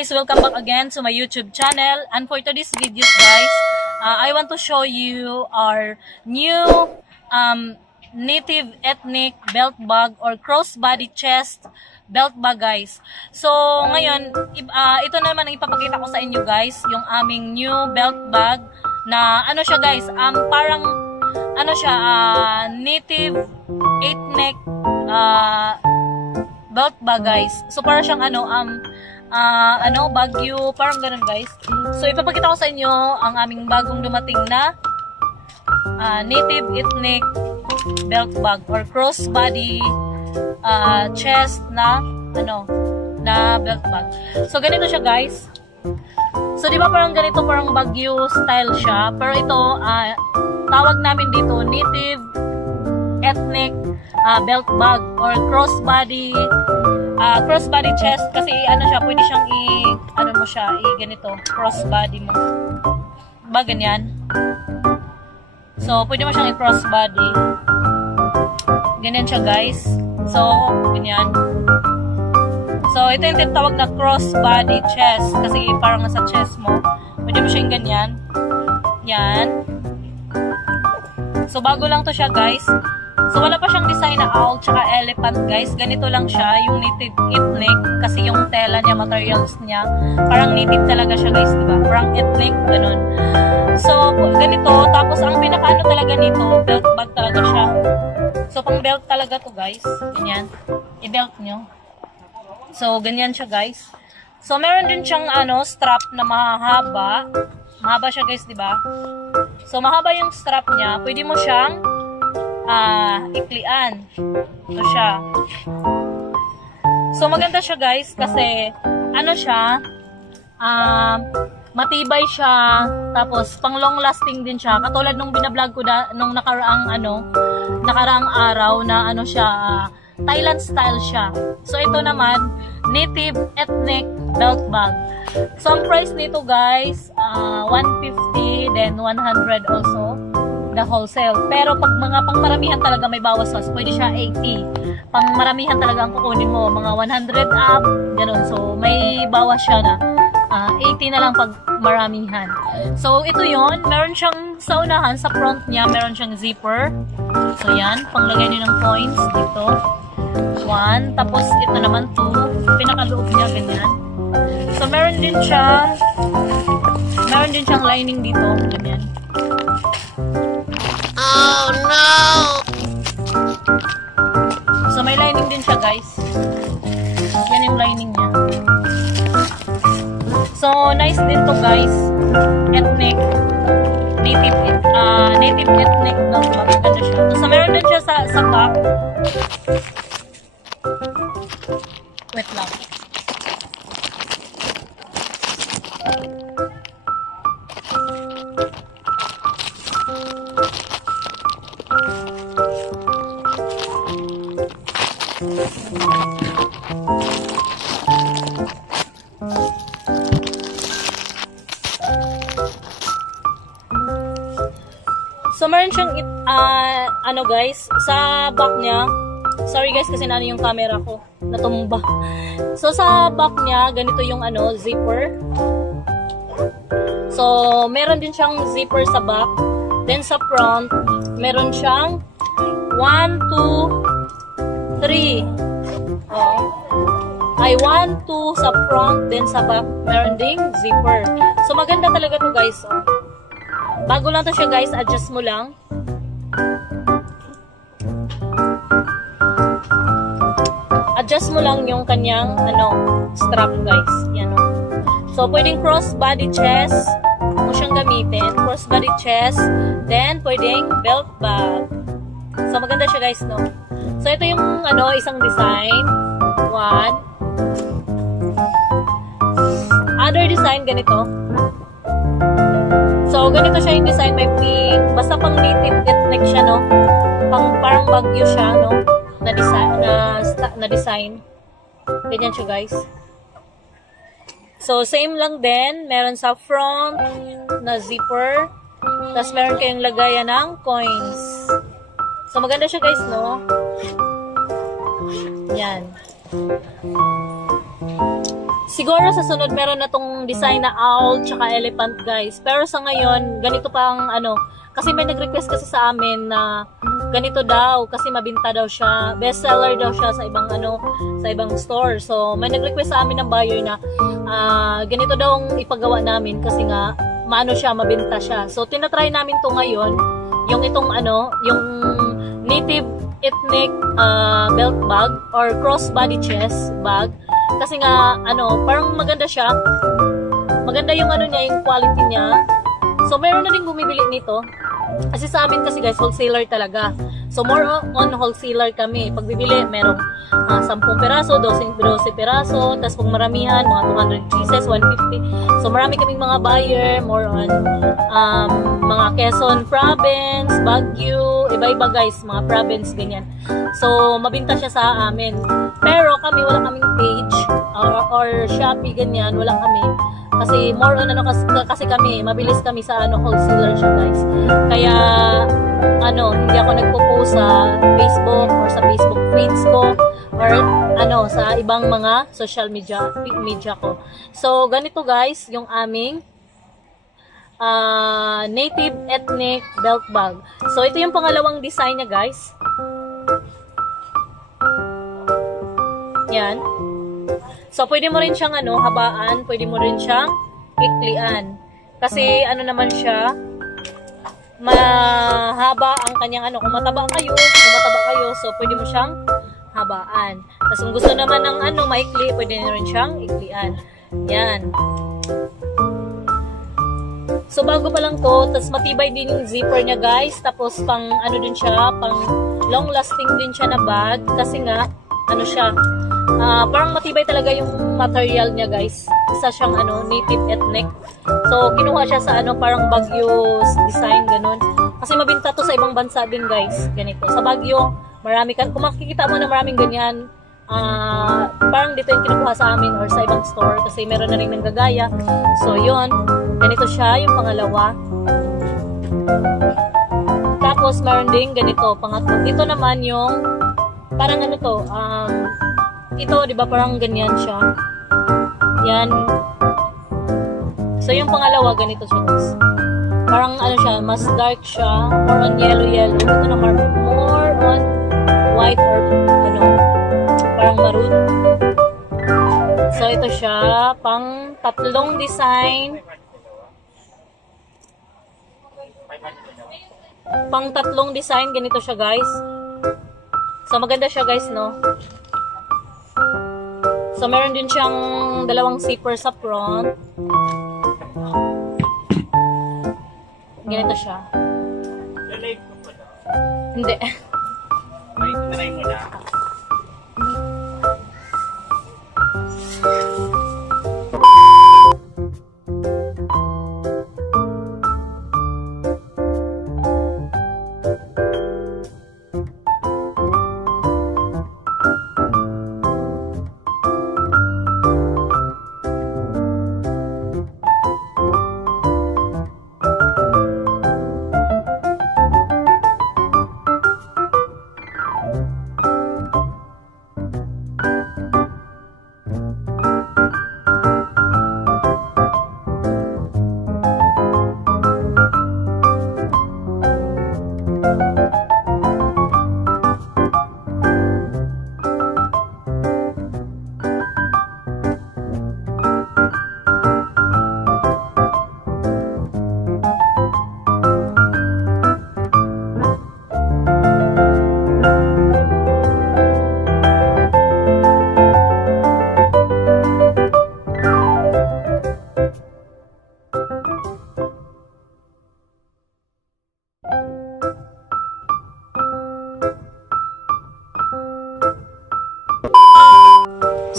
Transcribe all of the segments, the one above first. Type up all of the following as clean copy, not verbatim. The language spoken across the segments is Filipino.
guys, welcome back again to my YouTube channel. And for today's videos guys, I want to show you our new native ethnic belt bag or crossbody chest belt bag guys. So ngayon, ito naman ang ipapakita ko sa inyo guys, yung aming new belt bag na ano siya guys, parang ano siya, native ethnic belt bag guys. So parang siyang Baguio, parang ganun guys. So ipapakita ko sa inyo ang aming bagong dumating na native ethnic belt bag or crossbody chest na na belt bag. So ganito siya guys. So di ba parang ganito, parang Baguio style siya, pero ito tawag namin dito native ethnic belt bag or crossbody chest, kasi ano siya, pwede siyang ganito, crossbody mo ba, ganyan. So pwede mo siyang i-crossbody, ganyan siya guys. So ganyan. So ito yung tinatawag na crossbody chest, kasi parang nasa chest mo, pwede mo siyang ganyan, yan. So bago lang to siya guys. So wala pa siyang design na owl tsaka elephant guys. Ganito lang siya, yung native ethnic, kasi yung tela niya, materials niya, parang native talaga siya guys, diba? Parang ethnic, ganun. So ganito, tapos ang pinakaano talaga nito, belt bag talaga siya. So pang belt talaga to guys, ganyan. I-belt nyo. So ganyan siya guys. So meron din siyang strap na mahaba. Mahaba siya guys, diba? So mahaba yung strap niya, pwede mo siyang iklian. Ito siya. So maganda siya guys, kasi ano siya, matibay siya, tapos pang long lasting din siya, katulad nung binablog ko nung nakaraang araw na siya, Thailand style siya. So ito naman native ethnic belt bag. So ang price nito guys, 150, then 100 also the wholesale. Pero pag mga pangmaramihan talaga may bawas was, pwede siya 80. Pangmaramihan talaga ang kukunin mo, mga 100 up, ganun. So may bawas siya na 80 na lang pag maramihan. So ito yon, meron siyang sa unahan, sa front niya, meron siyang zipper. So yan, panglagay niyo ng coins dito. 1, tapos ito naman 2, pinakaloob niya ganyan. So meron din siyang lining dito, ganyan. Oh no! So may lining din siya guys. Yan yung lining niya. So nice din to guys. Ethnic, native ethnic, maganda siya. So meron din siya sa back. Wait lang. So meron siyang guys, sa back niya. Sorry guys kasi yung camera ko natumba. So sa back niya, ganito yung zipper. So meron din siyang zipper sa back. Then sa front, meron siyang 1, 2, 3. Ay 1, 2 sa front, then sa back meron ding zipper. So maganda talaga to guys. Bago lang to siya guys, adjust mo lang. Adjust mo lang yung kanyang strap guys. Yan. So pwedeng crossbody chest mo siyang gamitin, crossbody chest, then pwedeng belt bag. So maganda siya guys, no. So ito yung isang design. 1. Other design ganito. So ganito siya yung design, may pink, basta pang native ethnic siya, no. Parang Baguio siya, no. Na design. Ganyan siya guys. So same lang din, meron sa front na zipper, tapos meron kayong lagayan ng coins. So maganda siya guys, no. Yan. Siguro sa sunod meron na tong design na owl tsaka elephant guys. Pero sa ngayon, ganito pang ano, kasi may nag-request kasi sa amin na ganito daw kasi mabinta daw siya. Best seller daw siya sa ibang ano, sa ibang store. So may nag-request sa amin ng buyer na ganito daw ang ipagawa namin kasi nga maano siya, mabinta siya. So tinatry namin to ngayon, yung itong ano, yung native ethnic belt bag or crossbody chest bag. Kasi nga, ano, parang maganda siya. Maganda yung ano niya, yung quality niya. So, meron na din bumibili nito. Kasi sa amin kasi guys, wholesaler talaga. So, more on wholesaler kami. Pag bibili, merong 10 peraso, 12 peraso. Tapos pag maramihan, mga 200 pieces, 150. So, marami kaming mga buyer. More on mga Quezon province, Baguio, iba-iba guys, mga province, ganyan. So, mabinta siya sa amin. Pero kami, wala kaming page or Shopee, ganyan. Wala kami. Kasi more on ano kasi kami, mabilis kami sa ano wholesaler siya guys. Kaya ano, hindi ako nagpo-post sa Facebook or sa Facebook feeds ko or ano sa ibang mga social media ko. So ganito guys, yung aming native ethnic belt bag. So ito yung pangalawang design niya guys. Yan. So, pwede mo rin siyang ano, habaan, pwede mo rin siyang iklian. Kasi, ano naman siya, mahaba ang kanyang ano, kung mataba kayo, so pwede mo siyang habaan. Tapos, kung gusto naman ng ano, maikli, pwede nyo rin siyang iklian. Yan. So, bago pa lang to, tapos matibay din yung zipper niya guys. Tapos, pang ano din siya, pang long lasting din siya na bag. Kasi nga, ano siya, parang matibay talaga yung material niya guys. Isa siyang ano, native ethnic. So kinuha siya sa ano, parang Baguio design ganun. Kasi mabinta to sa ibang bansa din guys. Ganito. Sa Baguio, marami kung makikita mo na maraming ganyan. Parang dito yung kinukuha sa amin or sa ibang store kasi meron na rin ng gagaya. So yun, ganito siya yung pangalawa. Tapos meron din ganito, pangatlo. Dito naman yung parang ano to, ito, di ba parang ganyan siya. Yan. So, yung pangalawa, ganito siya guys. Parang ano siya, mas dark siya. More on yellow. Ito naman, more on white or ano, parang maroon. So, ito siya, pang tatlong design. Pang tatlong design, ganito siya guys. So, maganda siya guys, no? So, meron din siyang dalawang zipper sa front. Ganito siya. Hindi. Try mo na.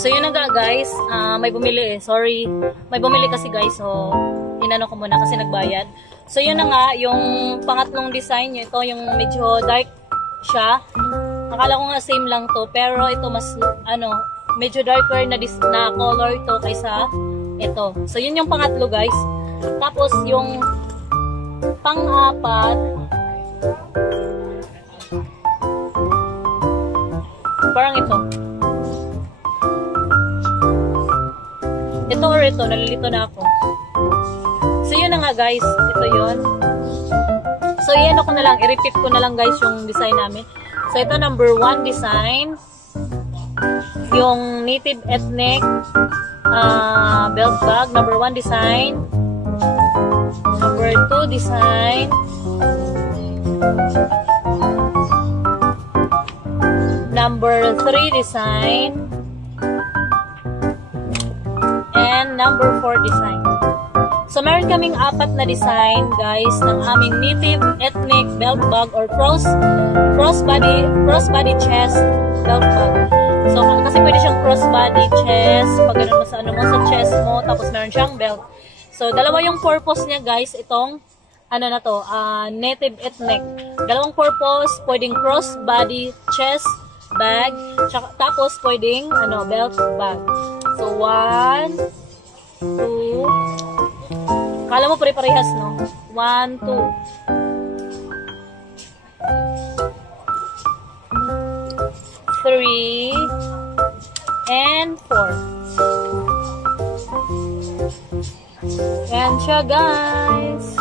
So yun na nga guys, may bumili sorry, may bumili kasi guys, so inano ko muna kasi nagbayad. So yun na nga, yung pangatlong design niya, ito yung medyo dark siya. Akala ko nga same lang to, pero ito mas ano, medyo darker na color to kaysa ito. So yun yung pangatlo guys. Tapos yung pang-apat, parang ito. Ito or ito, nalilito na ako. So, yun na nga guys. Ito yun. So, yan ako na lang. I-repeat ko na lang guys yung design namin. So, ito number 1 design. Yung native ethnic belt bag. Number 1 design. Number 2 design. Number 3 design. And number 4 design. So, meron kaming 4 na design, guys, ng aming native ethnic belt bag or crossbody chest belt bag. So, kasi pwede siyang crossbody chest, pag ganun mo sa ano mo, sa chest mo, tapos meron siyang belt. So, dalawa yung purpose niya, guys, itong, ano na to, native ethnic. Dalawang purpose, pwedeng crossbody chest bag, tapos pwedeng, belt bag. So, 1, 2, kala mo pare-parehas, no? 1, 2. 3 and 4. Yan siya, guys.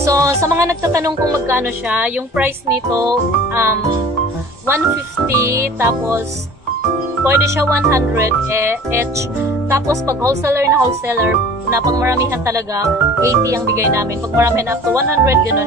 So, sa mga nagtatanong kung magkano siya, yung price nito, 150, tapos pwede siya 100 each. Tapos, pag wholesaler na pag maramihan talaga, 80 ang bigay namin. Pag maramihan up to 100, ganun.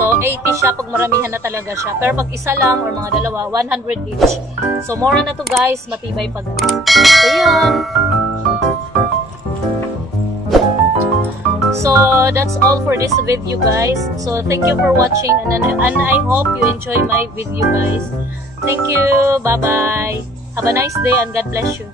So, 80 siya pag maramihan na talaga siya. Pero pag isa lang or mga dalawa, 100 each. So, mura na to guys. Matibay pa guys. So, yun. So, that's all for this video guys. So, thank you for watching and I hope you enjoy my video guys. Thank you. Bye-bye. Have a nice day and God bless you.